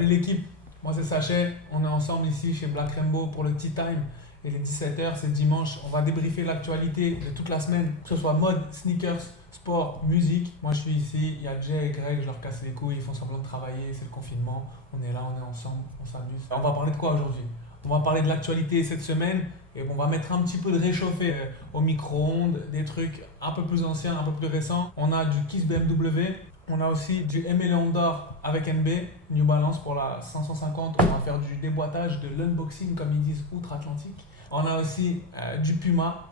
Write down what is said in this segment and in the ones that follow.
Salut l'équipe, moi c'est Sachet, on est ensemble ici chez Black Rainbow pour le Tea Time. Il est 17h, c'est dimanche, on va débriefer l'actualité de toute la semaine, que ce soit mode, sneakers, sport, musique. Moi je suis ici, il y a Jay et Greg, je leur casse les couilles, ils font semblant de travailler, c'est le confinement, on est là, on est ensemble, on s'amuse. On va parler de quoi aujourd'hui? On va parler de l'actualité cette semaine et on va mettre un petit peu de réchauffé au micro-ondes, des trucs un peu plus anciens, un peu plus récents. On a du Kiss BMW. On a aussi du Eméléon d'or avec NB, New Balance pour la 550. On va faire du déboîtage, de l'unboxing comme ils disent outre-Atlantique. On a aussi du Puma,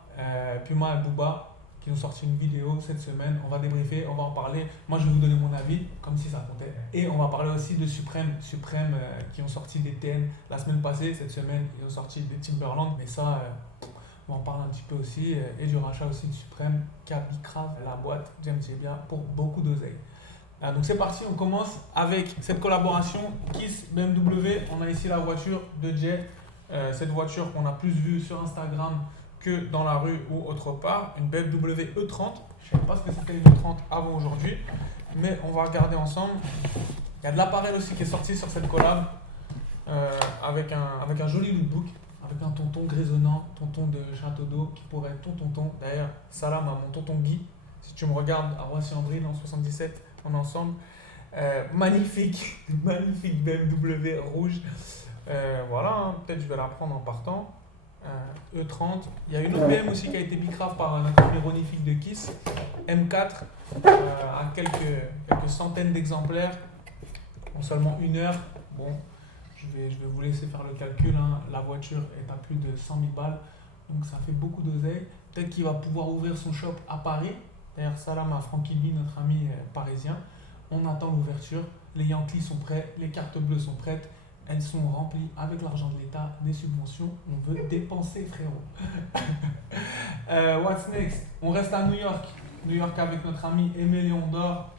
Puma et Booba qui ont sorti une vidéo cette semaine. On va débriefer, on va en parler. Moi je vais vous donner mon avis comme si ça comptait. Et on va parler aussi de Supreme, qui ont sorti des TN la semaine passée. Cette semaine ils ont sorti des Timberland. Mais ça, on en parle un petit peu aussi. Et du rachat aussi de Supreme qui a bicrave la boîte James Jebbia pour beaucoup d'oseille. Donc c'est parti, on commence avec cette collaboration Kiss BMW. On a ici la voiture de Jay, cette voiture qu'on a plus vue sur Instagram que dans la rue ou autre part, une BMW E30. Je ne sais pas ce que c'était une E30 avant aujourd'hui, mais on va regarder ensemble. Il y a de l'appareil aussi qui est sorti sur cette collab avec un joli lookbook, avec un tonton grisonnant, tonton de Château d'Eau qui pourrait être ton tonton. D'ailleurs, salam à mon tonton Guy, si tu me regardes à Roissy-en-Brie en 77. On est ensemble. Magnifique BMW rouge. Voilà, hein, peut-être je vais la prendre en partant. E30. Il y a une autre BM aussi qui a été bicrave par notre ami Ronifique de Kiss. M4 à quelques centaines d'exemplaires en seulement une heure. Bon, je vais vous laisser faire le calcul. Hein. La voiture est à plus de 100 000 balles. Donc ça fait beaucoup d'oseille. Peut-être qu'il va pouvoir ouvrir son shop à Paris. D'ailleurs, salam à Francky B, notre ami parisien. On attend l'ouverture. Les Yankees sont prêts, les cartes bleues sont prêtes. Elles sont remplies avec l'argent de l'État, des subventions. On veut dépenser, frérot. What's next? On reste à New York. New York avec notre ami Eméléon d'or.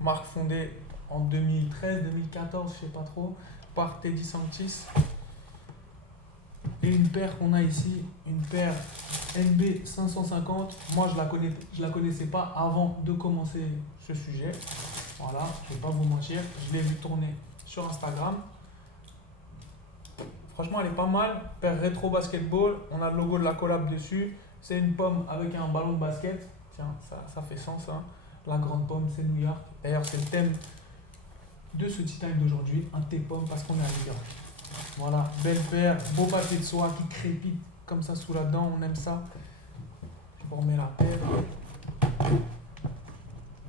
Marque fondée en 2013, 2014, je sais pas trop, par Teddy Sanctis. Et une paire qu'on a ici, une paire NB 550. Moi, je la connaissais pas avant de commencer ce sujet. Voilà, je vais pas vous mentir. Je l'ai vu tourner sur Instagram. Franchement, elle est pas mal. Paire rétro basketball. On a le logo de la collab dessus. C'est une pomme avec un ballon de basket. Tiens, ça fait sens. Hein. La grande pomme, c'est New York. D'ailleurs, c'est le thème de ce Tea Time d'aujourd'hui. Un thé pomme parce qu'on est à New York. Voilà, belle paire, beau papier de soie qui crépite comme ça sous la dent, on aime ça. Je remets la paire.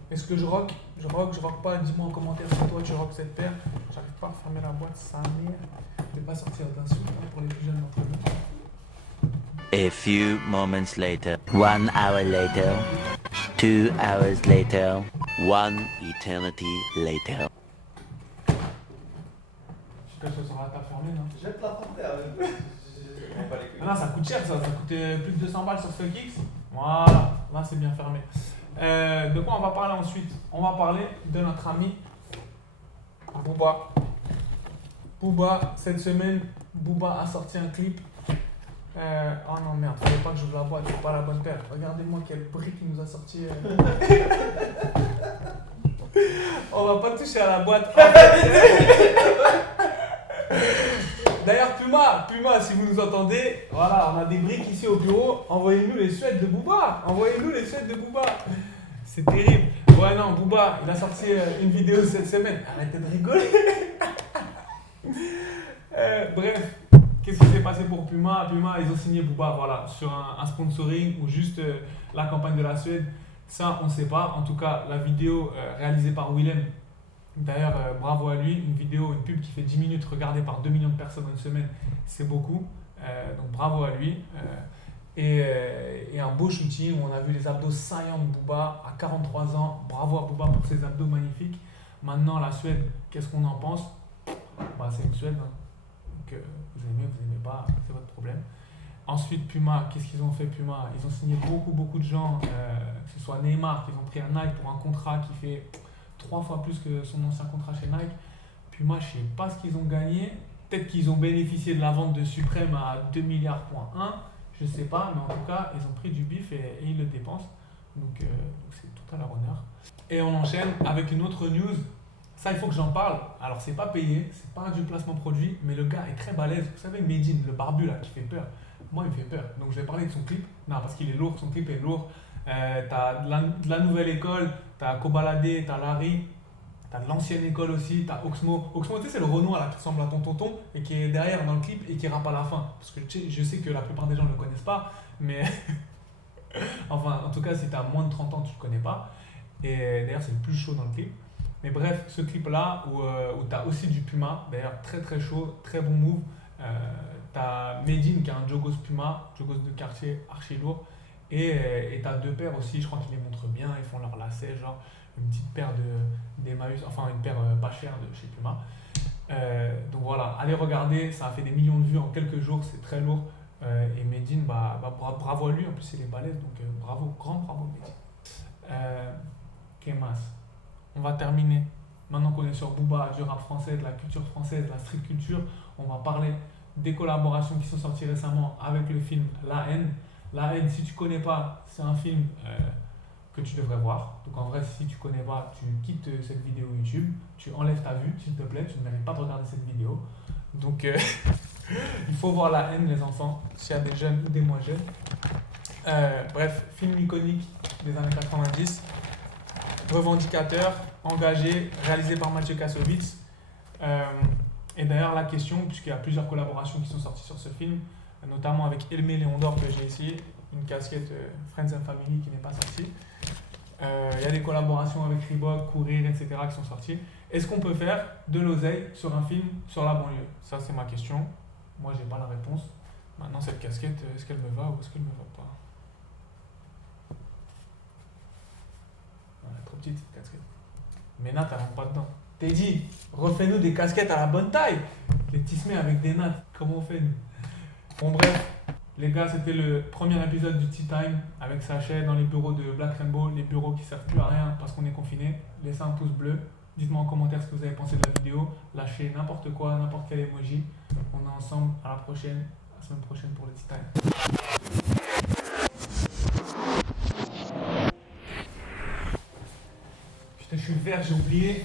Est-ce que je rock? Je rock pas, dis-moi en commentaire si toi tu rock cette paire. J'arrive pas à fermer la boîte, ça merde. Je vais pas sortir d'insultes pour les plus jeunes d'entre nous. A few moments later, 1 hour later, 2 hours later, 1 eternity later. J'espère que ça sera à ta fermée, non? Jette la par terre. Non, ça coûte cher ça coûtait plus de 200 balles sur StockX. Voilà, là c'est bien fermé. De quoi on va parler ensuite? On va parler de notre ami Booba. Booba, cette semaine, Booba a sorti un clip. Oh non merde, fallait pas que j'ouvre la boîte, c'est pas la bonne paire. Regardez-moi quel brick il nous a sorti. On va pas toucher à la boîte. D'ailleurs, Puma, si vous nous entendez, voilà, on a des briques ici au bureau. Envoyez-nous les suèdes de Booba. C'est terrible. Ouais, non, Booba, il a sorti une vidéo cette semaine. Arrêtez de rigoler. Bref, qu'est-ce qui s'est passé pour Puma? Puma, ils ont signé Booba, voilà, sur un sponsoring ou juste la campagne de la Suède. Ça, on ne sait pas. En tout cas, la vidéo réalisée par Willem. D'ailleurs, bravo à lui, une pub qui fait 10 minutes regardée par 2 millions de personnes en une semaine, c'est beaucoup. Donc bravo à lui. Et un beau shooting où on a vu les abdos saillants de Booba à 43 ans. Bravo à Booba pour ses abdos magnifiques. Maintenant, la Suède, qu'est-ce qu'on en pense? Bah, c'est une Suède. Hein. Donc vous aimez pas, c'est votre problème. Ensuite, Puma, qu'est-ce qu'ils ont fait Puma? Ils ont signé beaucoup de gens, que ce soit Neymar, qu'ils ont pris un Nike pour un contrat qui fait 3 fois plus que son ancien contrat chez Nike. Puma, je sais pas ce qu'ils ont gagné. Peut-être qu'ils ont bénéficié de la vente de Supreme à 2 milliards, je sais pas, mais en tout cas, ils ont pris du bif et ils le dépensent. Donc c'est tout à leur honneur. Et on enchaîne avec une autre news Ça, il faut que j'en parle. Alors, c'est pas payé, c'est pas du placement produit, mais le gars est très balèze. Vous savez, Medine, le barbu là, qui fait peur. Moi, il me fait peur. Donc, je vais parler de son clip. Non, parce qu'il est lourd, son clip est lourd. T'as de la nouvelle école, t'as Kobalade, t'as Larry, t'as de l'ancienne école aussi, t'as Oxmo. Oxmo, tu sais, c'est le Renoir là, qui ressemble à ton tonton et qui est derrière dans le clip et qui rappe à la fin. Parce que tu sais, je sais que la plupart des gens ne le connaissent pas, mais enfin, en tout cas, si t'as moins de 30 ans, tu le connais pas. Et d'ailleurs, c'est le plus chaud dans le clip. Mais bref, ce clip-là, où tu as aussi du Puma, d'ailleurs très très chaud, très bon move. Tu as Medine qui a un Jogos Puma, Jogos de quartier archi lourd. Et tu as deux paires aussi, je crois qu'ils les montrent bien, ils font leur lacet, genre une petite paire d'Emmaüs, enfin une paire pas chère de chez Puma. Donc voilà, allez regarder, ça a fait des millions de vues en quelques jours, c'est très lourd. Et Medine, bravo à lui, en plus il est balèze, donc bravo, grand bravo Medine. Que mas? On va terminer. Maintenant qu'on est sur Booba, du rap français, de la culture française, de la street culture, on va parler des collaborations qui sont sorties récemment avec le film La Haine. La Haine, si tu connais pas, c'est un film que tu devrais voir. Donc en vrai, si tu connais pas, tu quittes cette vidéo YouTube, tu enlèves ta vue, s'il te plaît, tu ne mérites pas de regarder cette vidéo. Donc il faut voir La Haine, les enfants, s'il y a des jeunes ou des moins jeunes. Bref, film iconique des années 90. Revendicateur, engagé, réalisé par Mathieu Kassovitz. Et d'ailleurs, la question, puisqu'il y a plusieurs collaborations qui sont sorties sur ce film, notamment avec Elmé Léon d'Or que j'ai ici, une casquette Friends and Family qui n'est pas sortie. Il y a des collaborations avec Reebok, Courir, etc. qui sont sorties. Est-ce qu'on peut faire de l'oseille sur un film sur la banlieue? Ça, c'est ma question. Moi, j'ai pas la réponse. Maintenant, cette casquette, est-ce qu'elle me va ou est-ce qu'elle me va pas? Trop petite cette casquette. Mais Nat, elle rentre pas dedans. Teddy, refais-nous des casquettes à la bonne taille. Les tissemés avec des nattes, comment on fait nous? Bon bref, les gars, c'était le premier épisode du Tea Time avec Sachet dans les bureaux de Black Rainbow, les bureaux qui servent plus à rien parce qu'on est confiné. Laissez un pouce bleu. Dites-moi en commentaire ce que vous avez pensé de la vidéo. Lâchez n'importe quoi, n'importe quel emoji. On est ensemble à la semaine prochaine pour le Tea Time. Je suis vert, j'ai oublié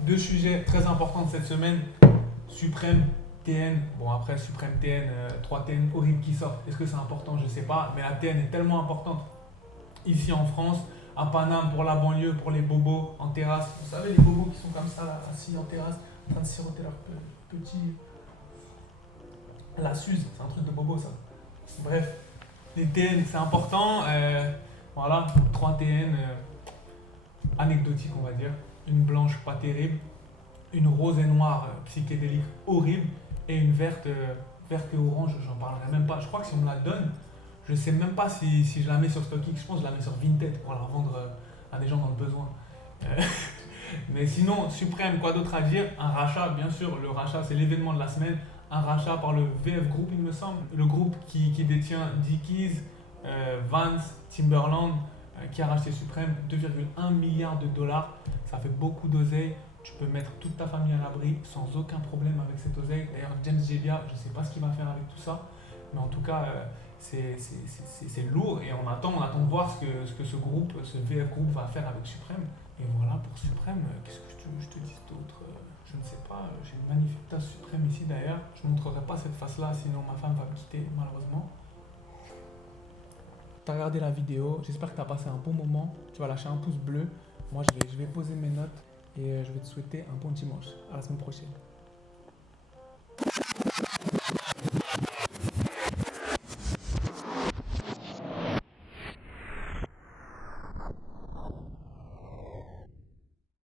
deux sujets très importants de cette semaine. Suprême TN. Bon, après, Suprême TN, 3 TN horribles qui sortent. Est-ce que c'est important? Je sais pas. Mais la TN est tellement importante ici en France, à Paname, pour la banlieue, pour les bobos en terrasse. Vous savez, les bobos qui sont comme ça, là, assis en terrasse, en train de siroter leur petit. La Suze, c'est un truc de bobo, ça. Bref, les TN, c'est important. Voilà, 3 TN. Anecdotique, on va dire. Une blanche pas terrible, une rose et noire psychédélique horrible et une verte et orange, j'en parlerai même pas. Je crois que si on me la donne, je sais même pas si je la mets sur StockX, je pense que je la mets sur Vinted pour la revendre à des gens dans le besoin. Mais sinon, Suprême, quoi d'autre à dire? Un rachat, bien sûr, le rachat c'est l'événement de la semaine. Un rachat par le VF Group, il me semble. Le groupe qui détient Dickies, Vans, Timberland, qui a racheté Suprême, 2,1 milliards de dollars. Ça fait beaucoup d'oseille. Tu peux mettre toute ta famille à l'abri sans aucun problème avec cette oseille. D'ailleurs, James Jelia, je ne sais pas ce qu'il va faire avec tout ça. Mais en tout cas, c'est lourd et on attend de voir ce que ce groupe, ce VF Group va faire avec Suprême. Et voilà, pour Suprême, qu'est-ce que je te dis d'autre? Je ne sais pas, j'ai une magnifique tasse Suprême ici d'ailleurs. Je ne montrerai pas cette face-là, sinon ma femme va me quitter malheureusement. Tu as regardé la vidéo, j'espère que tu as passé un bon moment. Tu vas lâcher un pouce bleu. Moi, je vais poser mes notes et je vais te souhaiter un bon dimanche. À la semaine prochaine.